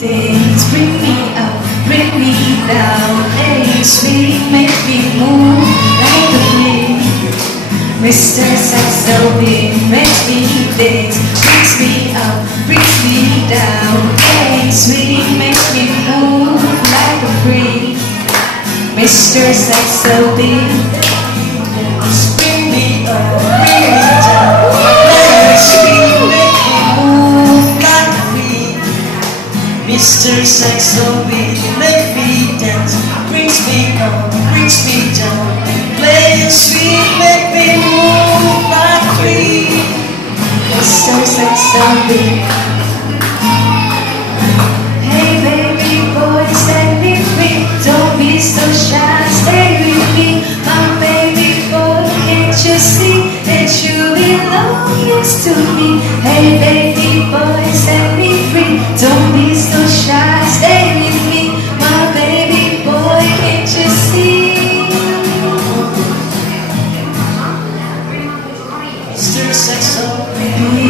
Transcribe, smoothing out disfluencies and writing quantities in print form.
Things bring me up, bring me down. Hey, sweet, make me move like a wind. Mr. Saxo Beat makes me dance, brings me up, brings me down. Hey, sweet, makes me move like a free. Mr. Saxo Beat, bring me up, bring me down. Hey, sweet, make me move like a free. Mr. Saxo Beat, make me dance, brings me up, brings me down. Play it sweet, make me move like free. Mr. Saxo Beat. Hey baby boy, set me free. Don't be so shy, stay with me. My baby boy, can't you see that you belong next to me? Hey baby boy, set me free. Don't be so shy, stay with me. My baby boy, can't you see? Mr. Saxo Beat.